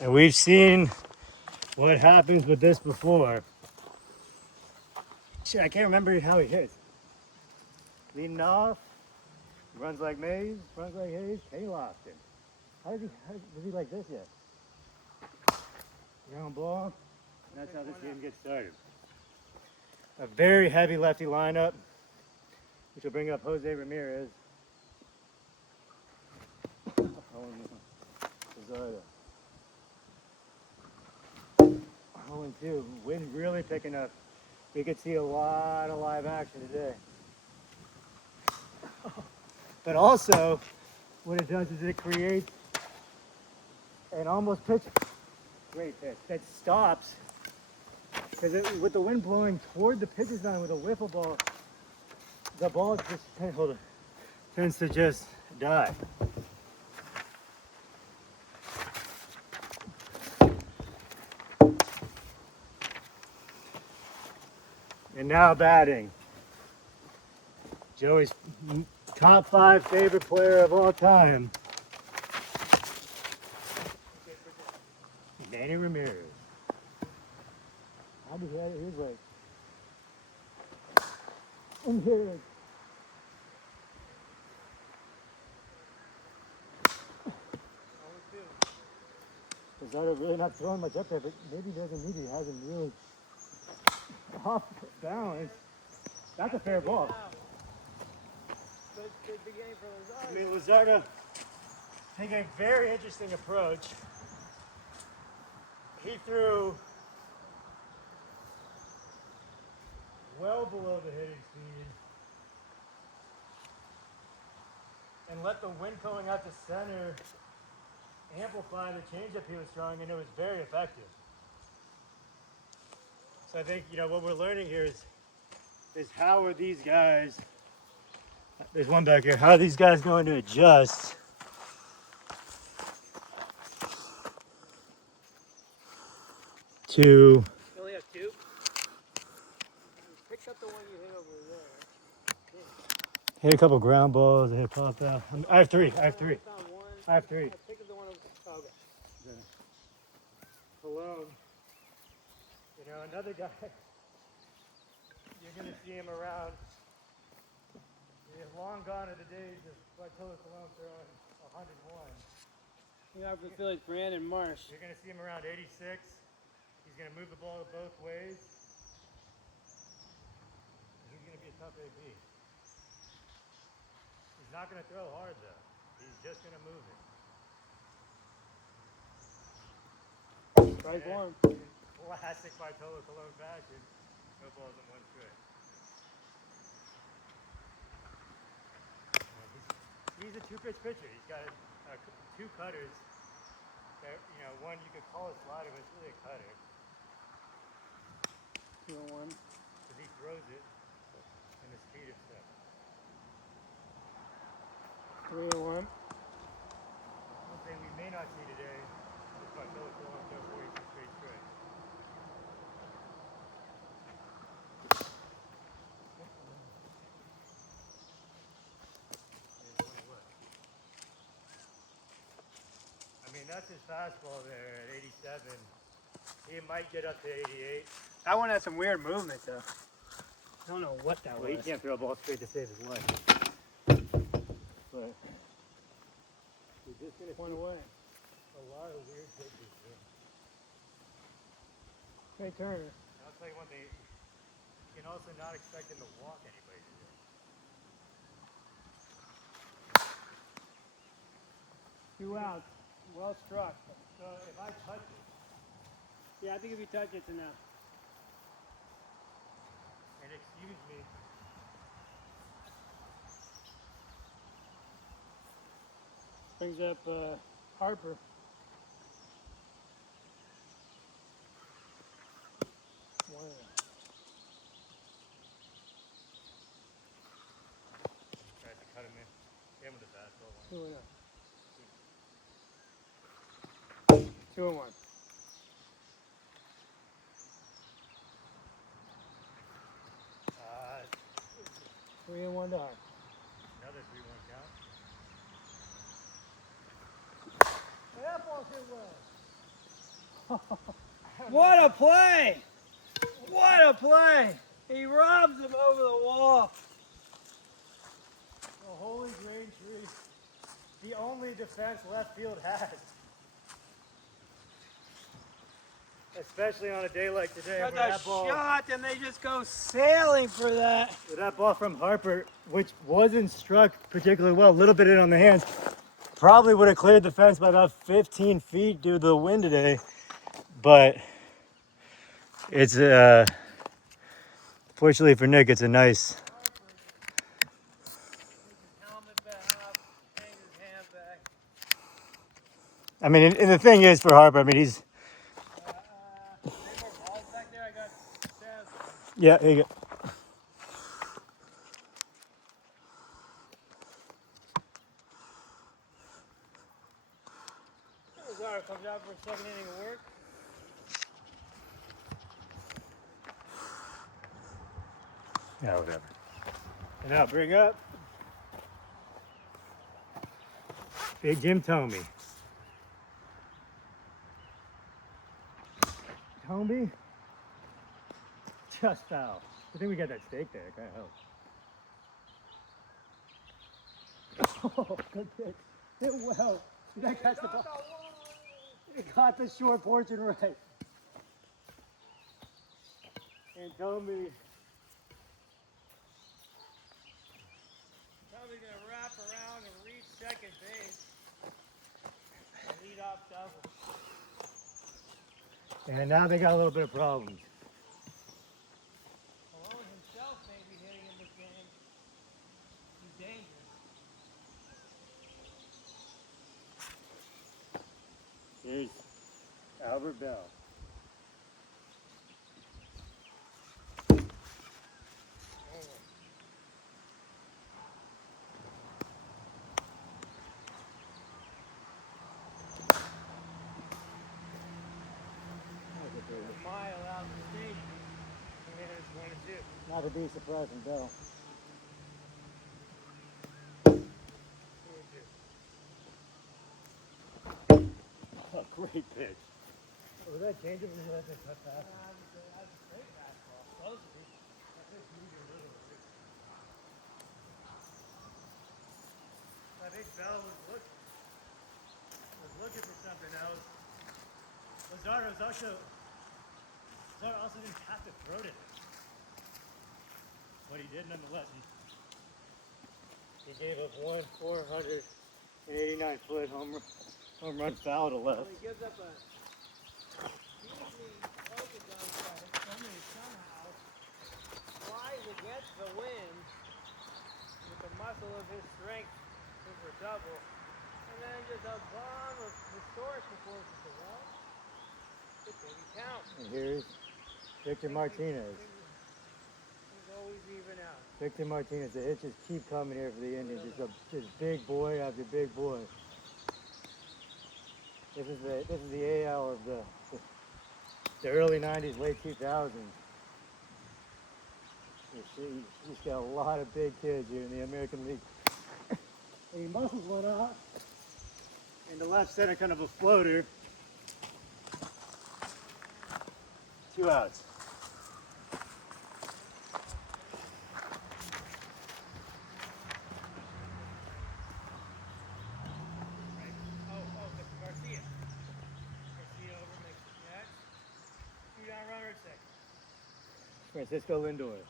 And we've seen what happens with this before. Shit, I can't remember how he hits. Leading off, runs like Mays, runs like Hayes, lost him. Was he like this yet? Ground ball. That's how this game gets started. A very heavy lefty lineup, which will bring up Jose Ramirez. Bizarro. 0-2. Wind really picking up. We could see a lot of live action today. But also, what it does is it creates an almost pitch, great pitch, that stops. Because with the wind blowing toward the pitcher's mound with a wiffle ball, the ball just, tends to just die. And now batting. Joey's top 5 favorite player of all time, Manny Ramirez. I'll be headed his way. And here it is. Bizarro really not throwing much up there, but maybe he doesn't need it. He hasn't really off balance. That's a fair ball. Good beginning for Luzardo. I mean, Luzardo taking a very interesting approach. He threw well below the hitting speed and let the wind going out to center amplify the changeup he was throwing, and it was very effective. So I think, what we're learning here is how are these guys, there's one back here, how are these guys going to adjust to... You only have 2? You picked up the one you hit over there. Hit a couple ground balls, I hit pop out. I have 3. I found one. I have 3. I picked up the one over okay. Alone. Another guy, you're going to see him around. He is long gone are the days of Bartolo Colon throwing 101. You have to feel like Brandon Marsh. You're going to see him around 86. He's going to move the ball both ways. He's going to be a tough AB. He's not going to throw hard, though. He's just going to move it. Strike one. Classic Bartolo Colon fashion. No balls in one strike. He's a 2-pitch pitcher. He's got 2 cutters. That, one you could call a slider, but it's really a cutter. 2-1. Because he throws it and the speed is set. 3-1. One thing we may not see today is Bartolo Colon throw 42 straight strikes. I mean, that's his fastball there at 87. He might get up to 88. That one had some weird movement, though. I don't know what that was. He can't throw a ball straight to save his life. But he's just going to One away. a lot of weird pitches. Trey Turner. And I'll tell you one thing, you can also not expect him to walk anybody today. 2 outs. Well struck. So if I touch it, Yeah, I think if you touch it's enough. and excuse me, Brings up Harper. One. tries to cut him in. Him with the fastball. 2-1. 2-1. Uh, 3-1 to Harper. another 3-1 count. That ball's hit well. What a play! What a play! He robs him over the wall. The holy grain tree. The only defense left field has. Especially on a day like today where That's that a ball, shot, and they just go sailing for that. where that ball from Harper, which wasn't struck particularly well, a little bit in on the hands, probably would have cleared the fence by about 15 feet due to the wind today. But it's fortunately for Nick, it's a nice. Helmet back, hang his hand back. I mean, and the thing is for Harper, I mean, he's. Any more balls back there? I got 7. Yeah, here you go. Lazaro comes out for a 7th inning of work. Yeah, whatever. And now bring up Big Jim Tomey. Tomey? Just foul. I think we got that steak there. It kind of helps. Oh, good pitch. Hit well. Did that catch the ball? It caught the short portion right. And Tomey. Tommy's gonna wrap around and reach second base. Lead off double. And now they got a little bit of problems. Malone himself may be hitting in this game. He's dangerous. Here's Albert Bell. A mile out of the stadium. And it's 1-2. Not to be surprising, Bell. Oh, great pitch. Oh, was that change or was that just cut past? That's a great fastball. Close to me. I think Bell was looking for something else. Lazaro also didn't have to throw to him. But he did nonetheless. He gave up one 489-foot home run foul to left. Well, he gives up a easy focus on credit. Somebody somehow flies against the wind with the muscle of his strength for double. And then just a bomb of historic proportions to well. It didn't count. And here's Victor Martinez. He's always even out. Victor Martinez, the hits just keep coming here for the Indians. Just big boy after big boy. This is the AL of the early 90s, late 2000s. He's got a lot of big kids here in the American League. And he muscles one out. In the left center, kind of a floater. 2 outs. Garcia. Garcia over makes the catch. 2 down runner at second. Francisco Lindor.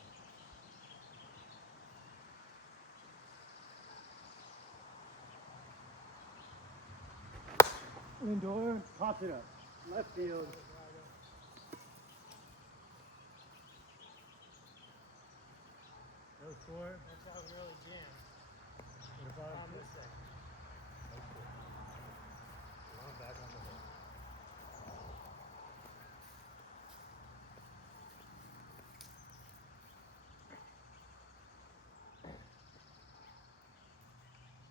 Lindor pops it up. Left field. No score. That's how we really jam. What about On this thing. back on the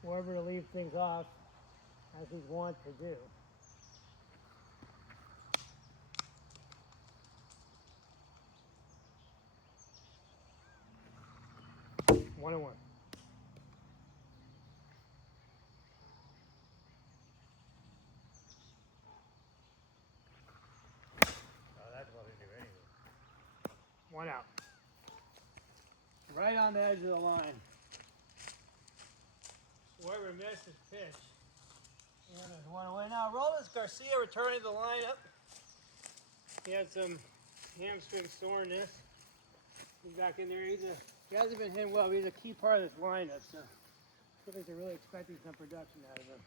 hill. Schwarber to leave things off, as he's wont to do. One and one. One out. Right on the edge of the line. Whoever missed his pitch. And there's one away. Now, Roland Garcia returning to the lineup. He had some hamstring soreness. He's back in there. He hasn't been hitting well, but he's a key part of this lineup. So I think they're really expecting some production out of him.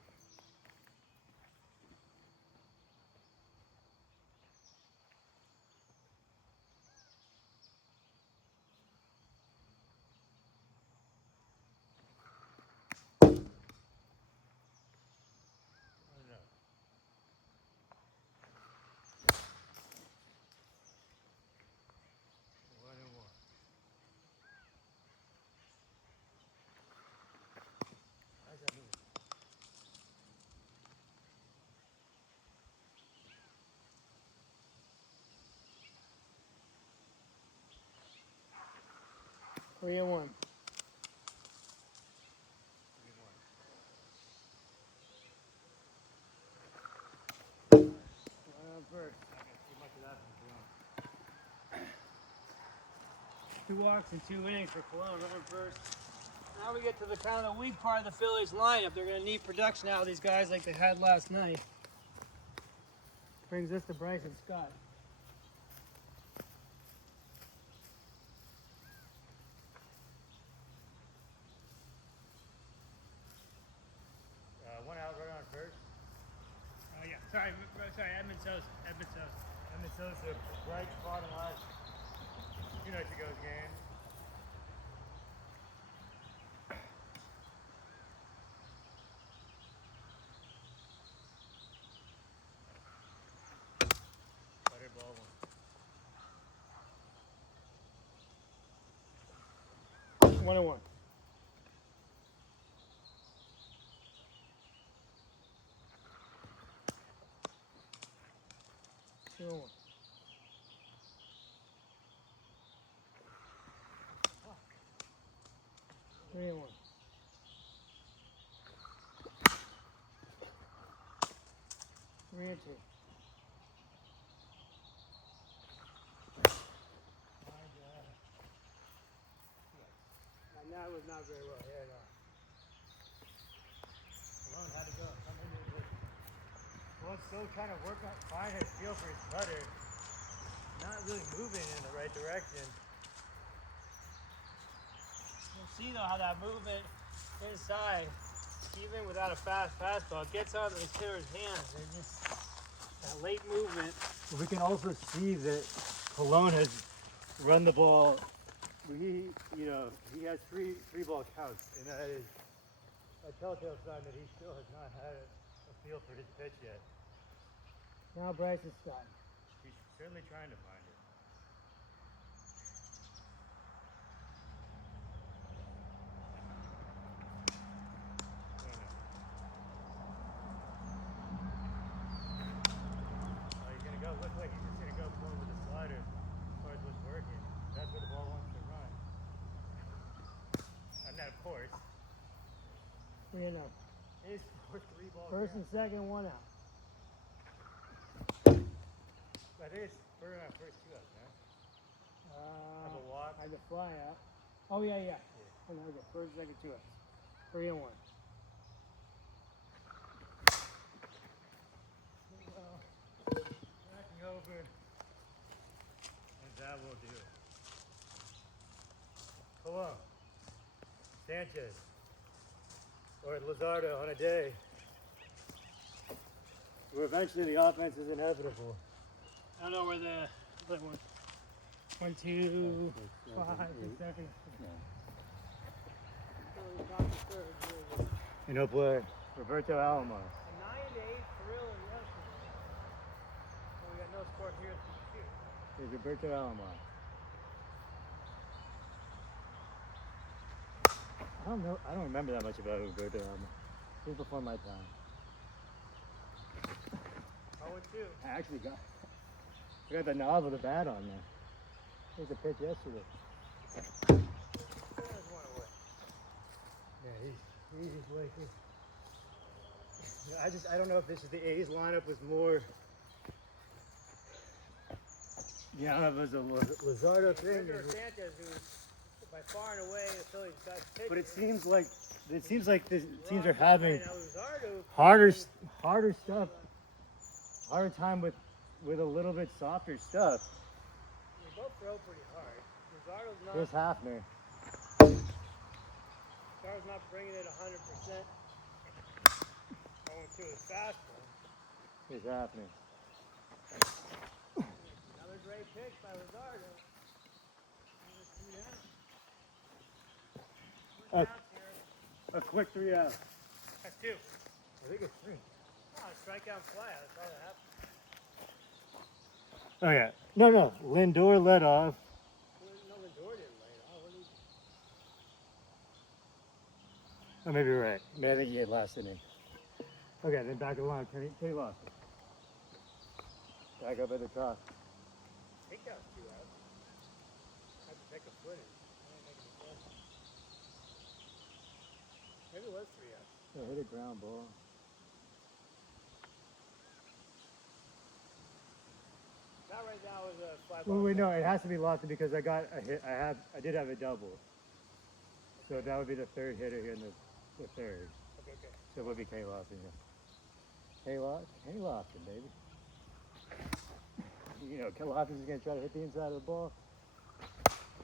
Three and one. First. 2 walks in 2 innings for Cologne, running first. Now we get to the kind of the weak part of the Phillies lineup. They're going to need production out of these guys like they had last night. Brings us to Bryson Scott. One out, right on first. Oh yeah, sorry, Edmund Sosa. Edmund Sosa, bright spot in last 2 nights ago's game. Butter ball one. 1 and 1. Two and 1. 3 and 1. 3 and 2. And that was not very well hit at all. Malone had to go. Come into it. Malone's still trying to find his feel for his putter. Not really moving in the right direction. You'll see though how that movement inside, even without a fast fastball, gets on the hitter's hands. And just that late movement. We can also see that Cologne has run the ball. He has three ball counts, and that is a telltale sign that he still has not had a feel for his pitch yet. Now Bryson Scott. He's certainly trying to find it. He's gonna go. Looks like he's just gonna go forward with the slider as far as what's working. That's where the ball wants to run. And then of course, 3 and 0. his fourth 3-ball First count. and second, 1 out. That is first 2 outs, man. Have a walk. I had to fly out. Oh yeah. And that was the first, second, 2 outs. 3 and 1. Backing over. And that will do it. Hello. Sanchez. Or Luzardo on a day where eventually the offense is inevitable. I don't know where the other one. 1, 2, 5, 6, 7. You know, play Roberto Alomar. A 9-8 thrill yesterday. Well, we got no score here at the There's Roberto Alomar. I don't remember that much about Roberto Alomar. He was before my time. 0-2. I actually got the knob of the bat on there. There's a pitch yesterday. There's one away. Yeah, he's like I don't know if this is the A's lineup was more Yeah, it was a Luzardo thing. Pedro Sanchez, who's by far and away the Phillies' best pitcher. But it seems like the teams are having Now, Luzardo, harder stuff, harder time with a little bit softer stuff. they both throw pretty hard. Luzardo's not. Here's Hafner. Luzardo's not bringing it 100%. Going to his fastball. Here's Hafner. Another great pitch by Luzardo. Two down. A quick 3 out. That's two. I think it's 3. Oh, strikeout and fly. That's all that happened. Oh yeah. No. Lindor led off. No, Lindor didn't lay it off. What did he? Oh, maybe you're right. Maybe I think he had last inning. Okay, then back of the line. Kenny lost. Back up at the top. Take out 2 outs. Had to take a foot in. Maybe it was 3 outs. Yeah, hit a ground ball. That right now is a fly Well, ball. wait, no, it has to be Lawson because I got a hit. I did have a double. So that would be the third hitter here in the third. Okay. So it would be Kenny Lawson here. Kenny Lawson, baby. You know, Kenny Lawson is going to try to hit the inside of the ball.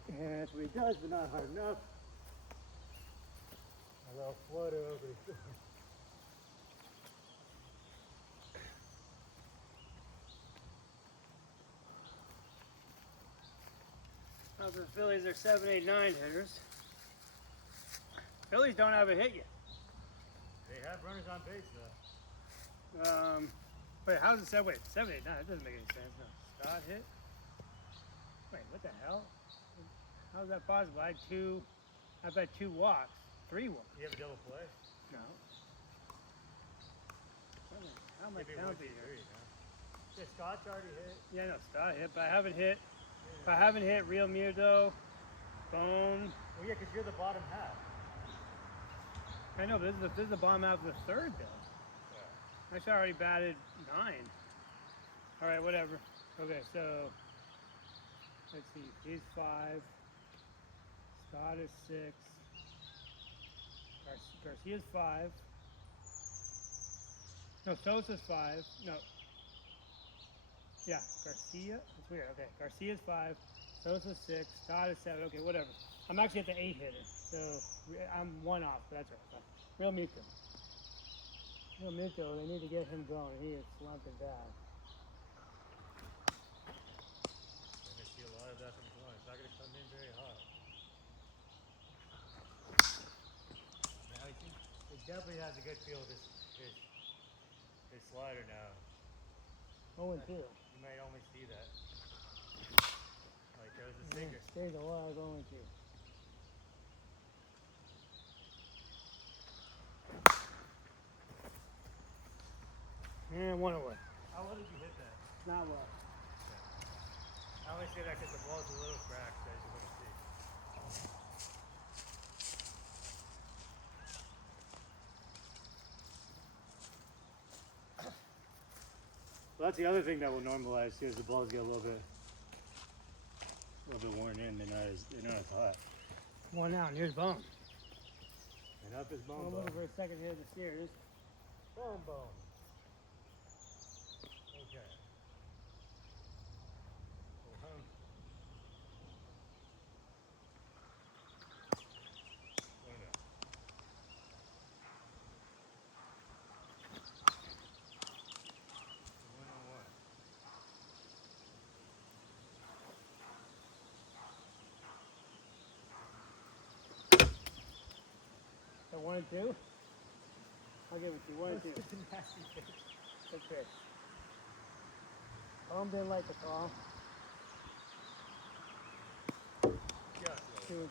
And that's what he does, but not hard enough. A little flutter over the Well, the Phillies are 7, 8, 9 hitters. Phillies don't have a hit yet. They have runners on base, though. Wait, how's it 7, 8, 7, 8, 9? That doesn't make any sense. No. Scott hit? Wait, what the hell? How is that possible? I've had 2 walks. 3 walks. You have a double play? No. How am I Maybe counting 1, 2, here? 3, no? Yeah, Scott's already hit. Yeah, no, Scott hit, but I haven't hit Real Muto, Bone. Well, yeah, because you're the bottom half. I know, but this is the bottom half of the third, though. Yeah. Actually, I already batted 9. All right, whatever. Okay, so let's see. He's 5. Scott is 6. Garcia's 5. No, Sosa's 5. No. Yeah, Garcia. That's weird. Okay, Garcia's 5. Sosa's 6. Scott is 7. Okay, whatever. I'm actually at the 8 hitter, so I'm 1 off. But that's right. Real Muto. They need to get him going. He is slumping bad. You're going to see a lot of that from Cologne. It's not going to come in very hot. Now, he definitely has a good feel of his slider now. 0-2. You might only see that. Like there was a sinker. Stays a lot of 0-2. And 1 away. How well did you hit that? Not well. I only say that because the ball's a little cracked, as you can see. Well, that's the other thing that will normalize too, is the balls get a little bit worn in. They're not as hot. 1 out. And here's Bone. And up is I'm Bone. looking for a second hit of the series. Bone. Okay. So 1 and 2? I'll give it to you. 1 and 2. Good pitch. Bone didn't like the call. 2 and 2.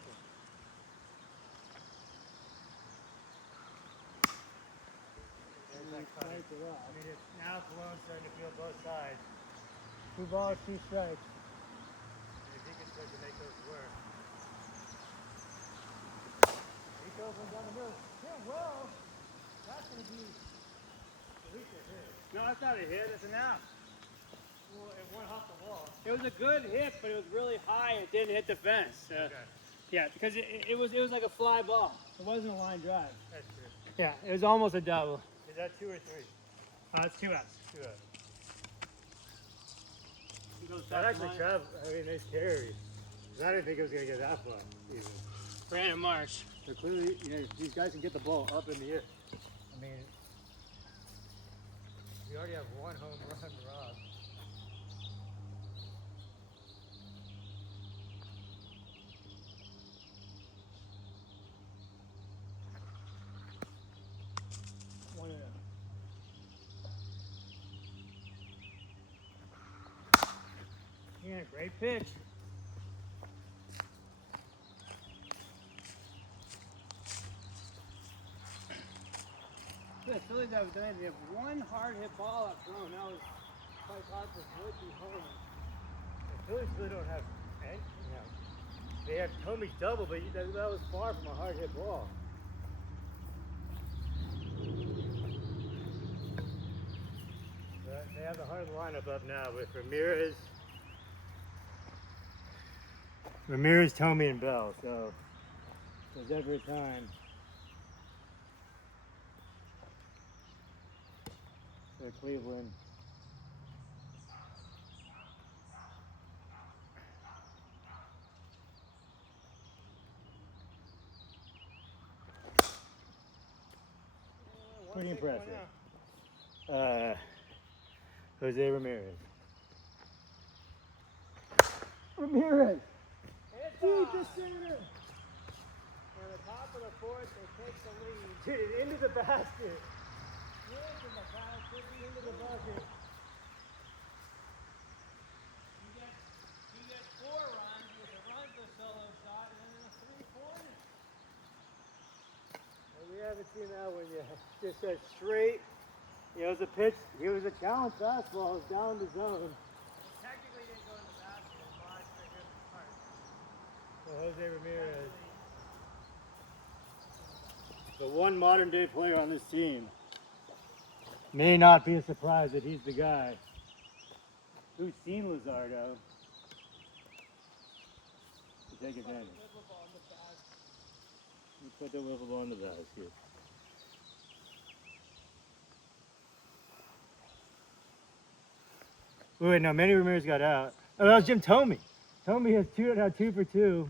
I mean, now Cologne's starting to feel both sides. 2 balls, 2 strikes. If he can start to make those work. He goes one down the middle. Yeah, well, that's going to be at least a hit. No, that's not a hit. That's an out. Well, it went off the wall. It was a good hit, but it was really high. It didn't hit the fence. Okay. Yeah, because it was like a fly ball. It wasn't a line drive. That's true. Yeah, it was almost a double. Is that 2 or 3? It's 2 outs. 2 out. He goes That back to actually mine. traveled. I mean, nice carry. 'Cause I didn't think it was gonna get that far. Even. Brandon Marsh. So clearly, you know, these guys can get the ball up in the air. I mean, we already have 1 home run, Rob. One and out. Yeah, great pitch. The Phillies have done. They have 1 hard hit ball up thrown. That was quite Harper's would-be home. The Phillies really don't have any, you know, they have Tomey's double, but that was far from a hard hit ball. But they have the hard lineup up now with Ramirez, Tomey, and Bell. So if there's ever a time for Cleveland. Pretty impressive. Jose Ramirez. Ramirez! It's Deep on. to center! On the top of the 4th, they take the lead. Dude, into the basket! Into the basket, into the bucket. You get 4 runs with a run to solo shot and then a 3-pointer. Well, we haven't seen that one yet. Just a straight, you know, it was a pitch, it was a challenge fastball, it was down the zone. Technically didn't go in the basket, his body triggered the part. Well, Jose Ramirez, the one modern day player on this team, may not be a surprise that he's the guy. Who's seen Luzardo to take advantage? WiffleBall in the basket. You put the WiffleBall in the basket. Wait, no, Manny Ramirez got out. Oh, that was Jim Tomey. Tomey has 2 for 2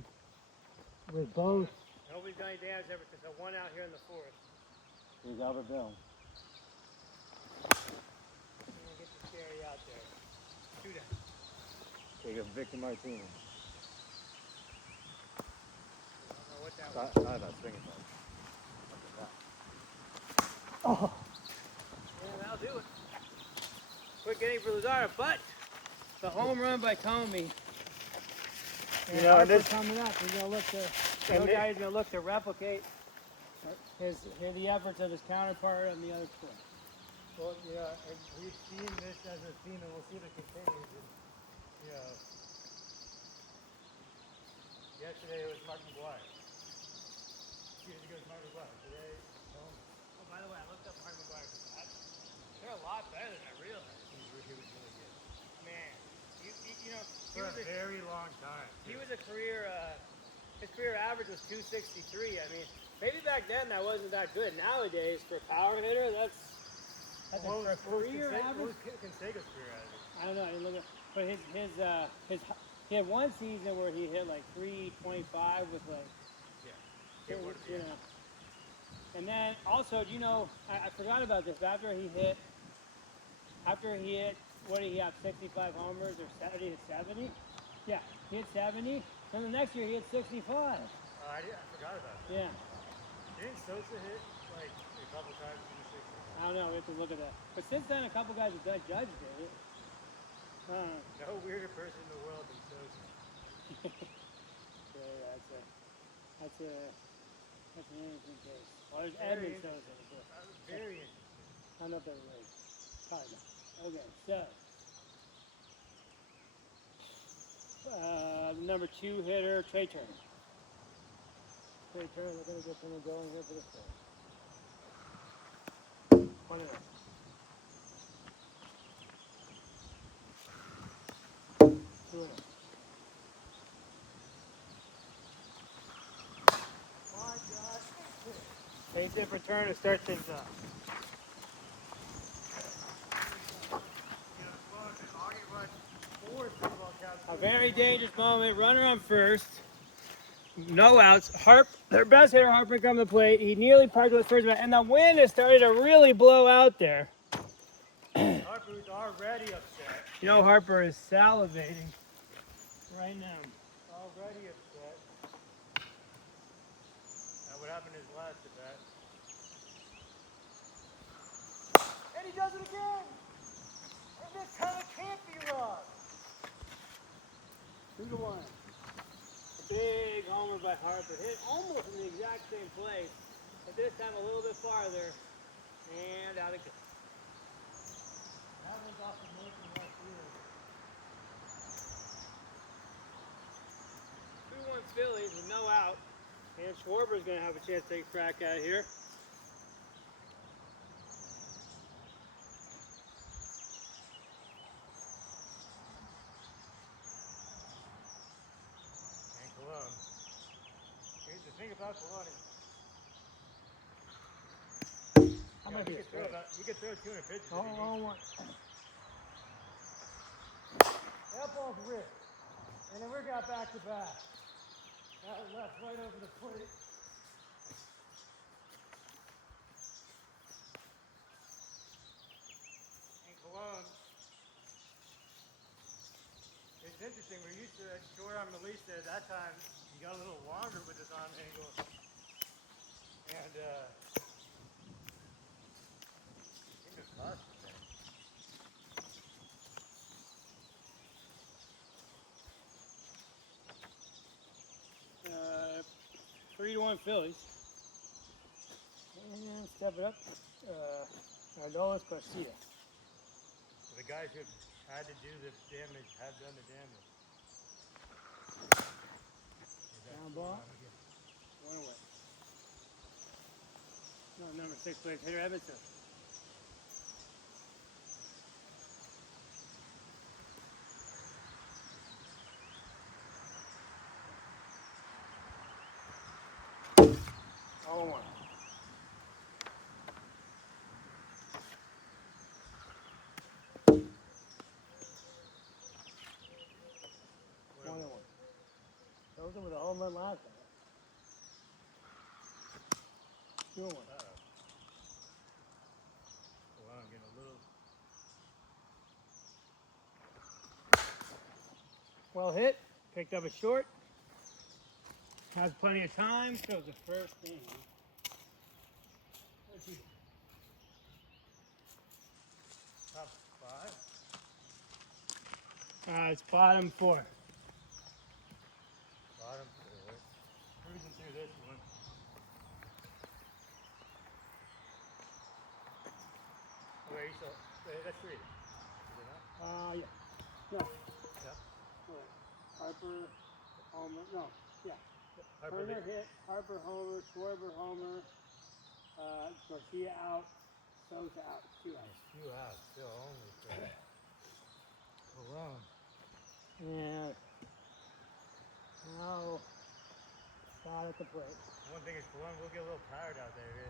with both. Nobody's done any damage ever since a 1 out here in the 4th. Here's Albert Bell. I'm gonna get the scary out there. Shoot him. Take a Victor Martinez. I don't know what that was. Not about swinging ball. Oh! Yeah, that'll do it. Quick inning for Luzardo, but the home run by Tomey. You know, Harper's this- coming up. He's gonna look to. And No thi- guy's gonna look to replicate the efforts of his counterpart on the other foot. Well, yeah, and we've seen this as a theme, and we'll see if it continues. And, you know, yesterday it was Mark McGuire. 2 years ago it was Mark McGuire. Today, Tomey. Oh, by the way, I looked up Harper McGuire's stats. They're a lot better than I realized. He was really good. Man, you know, For a very long time. he was a career. His career average was 263. I mean, maybe back then that wasn't that good. Nowadays, for a power hitter, that's What for a was- what was career Canse- average. what was Canseco's career average? I don't know. I didn't look at, but his he had one season where he hit like 325 with like It would you know. And then also, you know, I forgot about this. After he hit, what did he have? 65 homers or 70? Yeah, he hit 70. Then the next year he hit 65. I forgot about that. Yeah, Didn't Sosa hit like a couple times in the 60s? I don't know. We have to look at that. But since then, a couple guys have done. Judge did it. No weirder person in the world than Sosa. Yeah, that's an interesting case. Well, there's Very Edmund interesting. Sosa. as well. That was very interesting. I don't know if they're related. Probably not. Okay, so number 2 hitter, Trey Turner. Trey Turner, we're going to get someone going here for this one. 1 and 0. 2 and a different turn to start things up. A very dangerous moment. Runner on first. No outs. Their best hitter, Harper, come to the plate. He nearly parked with first bat, and the wind has started to really blow out there. Harper's already upset. You know Harper is salivating right now. Already upset. That would happen his last at bat. And he does it again! And this time it can't be wrong. 2-1. A big homer by Harper. Hit almost in the exact same place, but this time a little bit farther. And out it goes. That one's off the motion right field. 2-1 Phillies with no out. And Schwarber's going to have a chance to take a crack at it here. And Cologne. Here's the thing about Cologne is he could throw 200 pitches if he needs to. That ball's ripped. And then we got back to back. That left right over the plate. And Cologne. It's interesting, we're used to that short arm release there. That time he got a little longer with his arm angle. And seemed to cost him there. 3-1 Phillies. And step it up. Arnolis Garcia. So the guys who had to do the damage have done the damage. Down ball. One away. No, number 6 place hitter Edmondson. Oh, one. Those with a home run last time. 2-1. Well, I'm getting a little. Well hit. Picked up a short. Has plenty of time. Throws the first inning. Let's see. Top 5? It's bottom 4. Bottom 4. Cruising through this one. Wait, that's 3. Is it not? Yeah. No. Yeah. Wait. Harper, homer. No. Yeah. Harper Turner hit. Harper homer. Schwarber homer. Garcia out. Sosa out. 2 outs. 2 outs. Still only for Cologne. Yeah. Now, shot at the plate. One thing is Cologne will get a little tired out there. He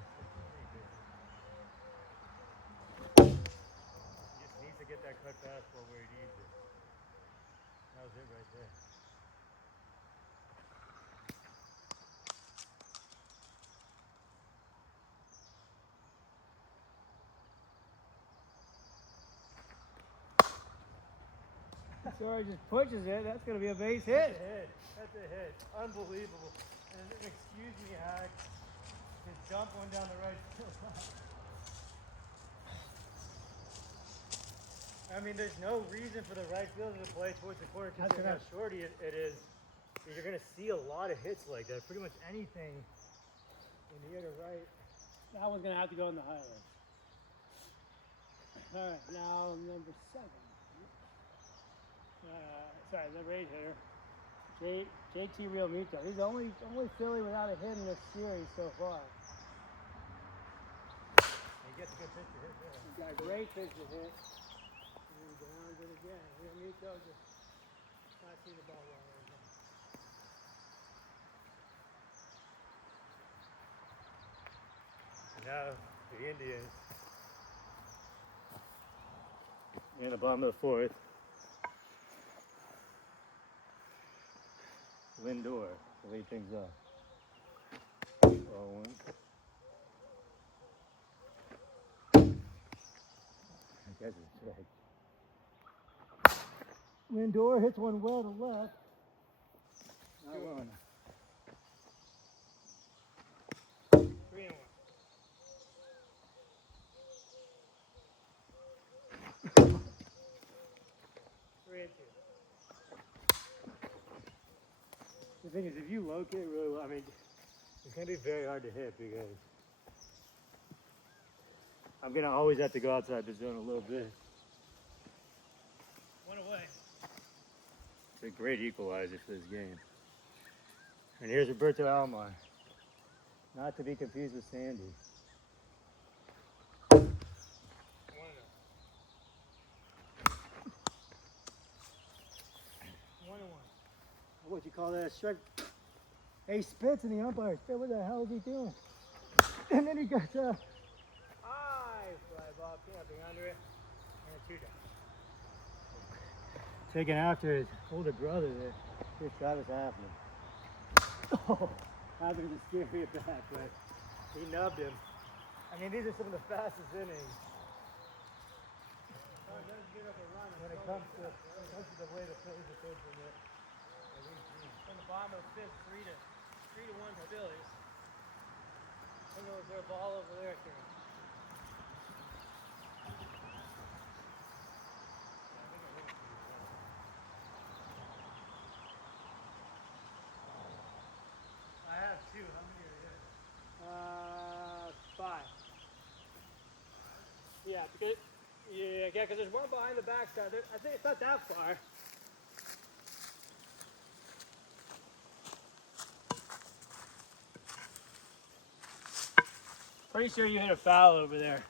just needs to get that cut fastball where he needs it. That was it right there. Sorry, just pushes it. That's going to be a base hit. That's a hit. That's a hit. Unbelievable. And excuse me, Hack. Just jump one down the right field line. I mean, there's no reason for the right fielder to play towards the corner considering how shorty it is. You're going to see a lot of hits like that. Pretty much anything in the other right. That one's going to have to go in the highlights. All right, now number 7. Number 8 hitter. JT Realmuto. He's the only Philly without a hit in this series so far. He gets a good pitch to hit there. He's got a great pitch to hit. And he grounds it again. Realmuto just not seeing the ball well. Now the Indians in the bottom of the fourth. Lindor to lead things up. 0-1. I guess it's right. Lindor hits one well to left. Not well enough. 3-1. 3-2. The thing is, if you locate really well, I mean, it's going to be very hard to hit because I'm going to always have to go outside the zone a little bit. 1 away. It's a great equalizer for this game. And here's Roberto Alomar. Not to be confused with Sandy. 1-0. What you call that? Strike. He spits and the umpire said, what the hell is he doing? And then he got High fly ball, camping under it, and 2 down. taken after his older brother there. Here's Travis Hafner. Oh, Hafner's a scary at that, but he nubbed him. I mean, these are some of the fastest innings. Oh, it does get up a run. When it comes to the way the Phillies are pitching it. From the bottom of the 5th, 3-1 Phillies. Who knows their ball over there, King? I have 2. How many are there? 5. Yeah, because there's one behind the backside. I think it's not that far. Pretty sure you hit a foul over there.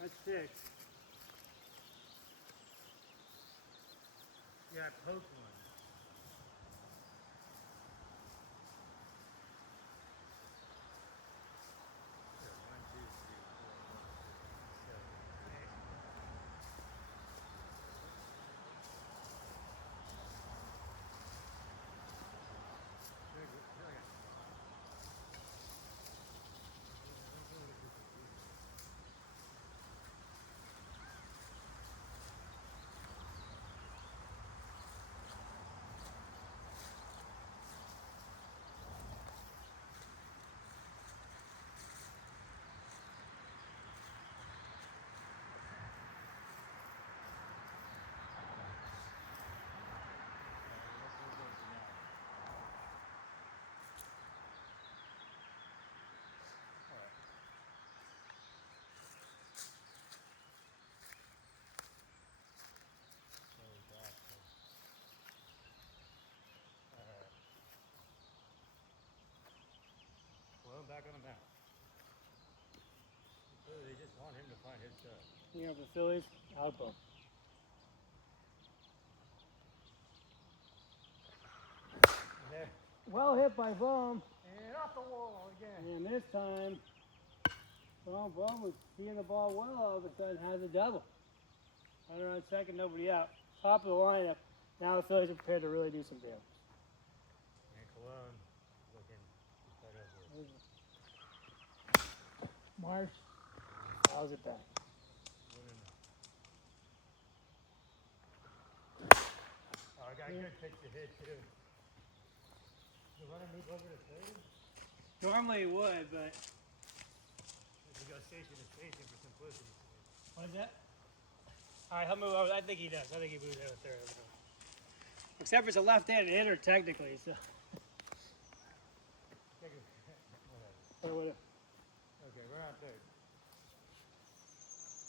That's 6. Yeah, I poked one. Back on the mound. They just want him to find his stuff. You know, the Phillies, outbound. There. Well hit by Bohm. And off the wall again. And this time, Bohm was seeing the ball well, all of a sudden has a double. Runner on second, nobody out. Top of the lineup. Now the Phillies are prepared to really do some damage. And Cologne looking to start over. Marsh fouls it back. Oh, I got a good pitch to hit too. The runner move over to third? Normally he would, but We go station to station for simplicity. what is that? All right, he'll move over. I think he does. I think he moves over third. Except for it's a left-handed hitter, technically. So. Whatever. Okay, we're on third.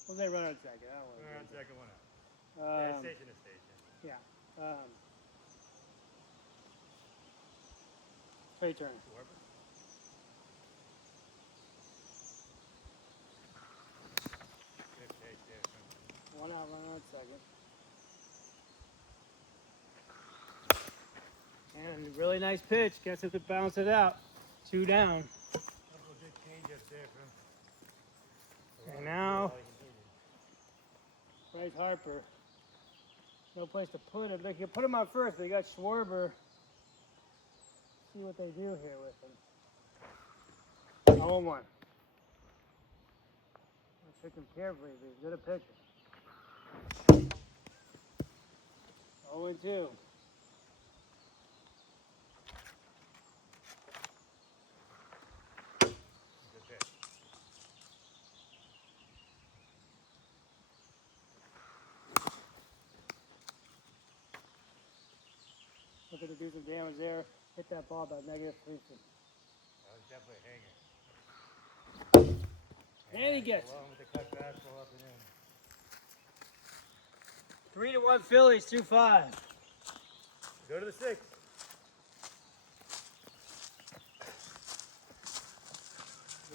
We'll say run on second. I don't want to We're on second, one out. Yeah, Station to station. yeah. Trey Turner. Schwarber? Good pitch there from 1 out, run on second. And really nice pitch. Gets him to bounce it out. 2 down. How there from. And now, Bryce Harper. No place to put him. They can put him on first, but you got Schwarber. See what they do here with him. 0-1. Pick him carefully, but he's good at pitching. 0-2. Good pitch. Looking to do some damage there. Hit that ball about -3 feet. That was definitely a hanger. And he gets it. Along with the cut fastball up and in. 3-1 Phillies, 2-5. Go to the 6.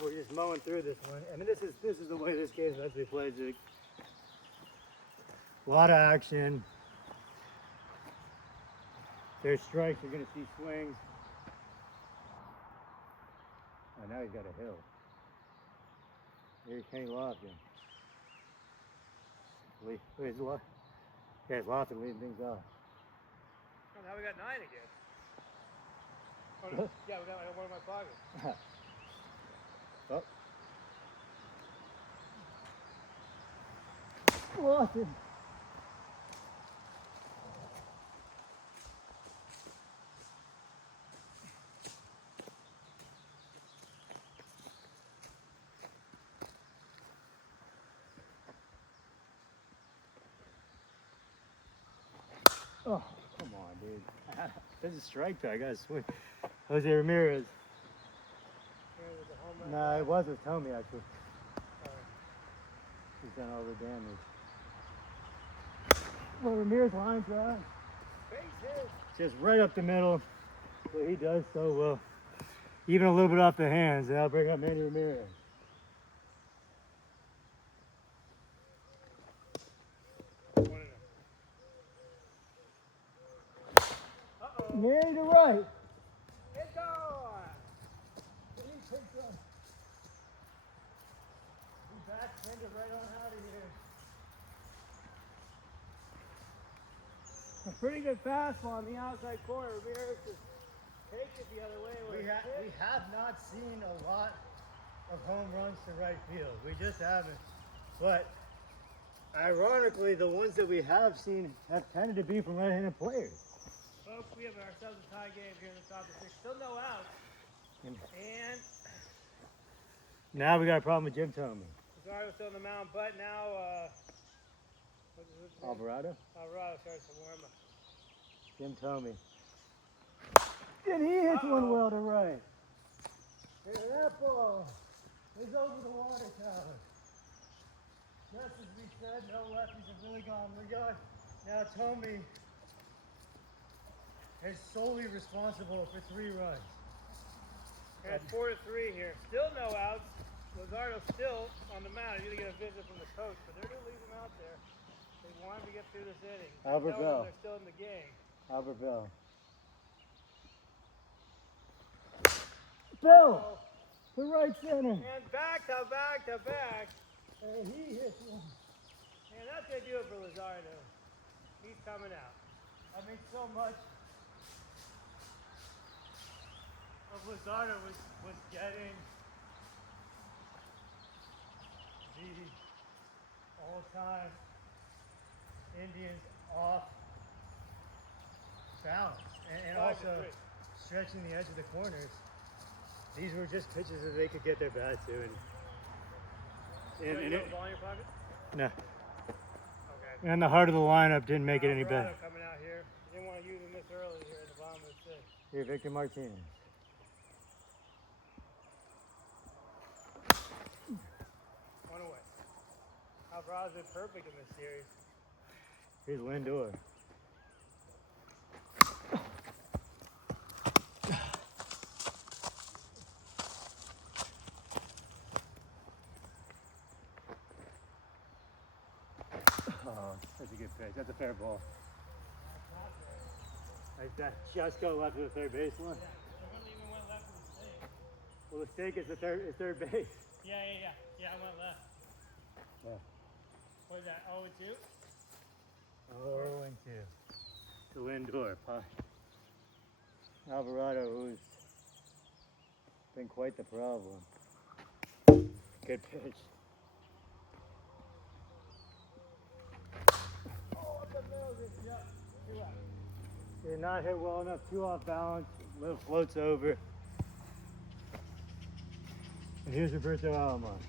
We're just mowing through this one. I mean, this is the way this game eventually plays. A lot of action. There's strikes. You're going to see swings. Oh, now he's got a hill. Here's Kenny Lofton. He's Lofton leading things off. Oh, now we got 9 again. Oh, no. Yeah, I got one in my pocket. Oh. Lofton. Oh, come on, dude. This is strike tag. I gotta swing. Jose Ramirez. Nah, it was with Tommy, actually. He's done all the damage. Well, Ramirez line drive. Just right up the middle. Well, he does so well. Even a little bit off the hands. And I'll bring up Manny Ramirez. Manny to right. It's on! He backhanded right on out of here. A pretty good fastball on the outside corner. Ramirez just takes it the other way. We have not seen a lot of home runs to right field. We just haven't. But ironically, the ones that we have seen have tended to be from right-handed players. Folks, we have ourselves a tie game here in the top of the 6th. Still no outs. And Now we got a problem with Jim Tomey. Luzardo's still on the mound, but now what's his name? Alvarado? Alvarado starts to warm up. Jim Tomey. And he hits one well to right. And that ball is over the water tower. Just as we said, no lefties have really gone. We got now Tomey is solely responsible for 3 runs. And it's 4-3 here. Still no outs. Luzardo's still on the mound. He's going to get a visit from the coach, but they're going to leave him out there. They want him to get through this inning. Albert Bell. They're still in the game. Albert Bell. Bell! The right center. And back to back to back. And he hits one. And that's going to do it for Luzardo. He's coming out. I mean, so much of Luzardo was getting the all-time Indians off balance and also stretching the edge of the corners. These were just pitches that they could get their bat to. You have a ball in your pocket? No. Okay. And the heart of the lineup didn't make it any better. Alvarado coming out here. Didn't want to use him this early here in the bottom of the 6th. Here, Victor Martinez. One away. Alvarado's been perfect in this series. Here's Lindor. Oh, that's a good pitch. That's a fair ball. Like that. Just go left of the third baseline. Yeah, there wasn't even one left in the stake. Well, the stake is third base. Yeah, I went left. Yeah. What is that, 0 and 2? Oh, and 2. To Lindor. Alvarado, who's been quite the problem. Good pitch. Oh, up the middle, yep, 2 out. Did not hit well enough, too off balance, little floats over. And here's Roberto Alomar.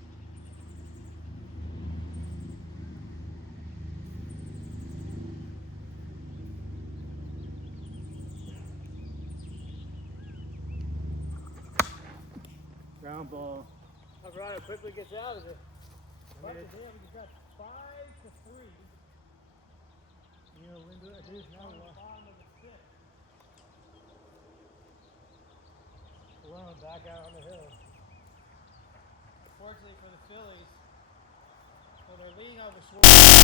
Ground ball. Alvarado quickly gets out of it. I mean, Damn, we got 5-3. you know, Lindor, here's now On the bottom of the 6th. alone back out on the hill. Fortunately for the Phillies, so they're leaning over Schwarber.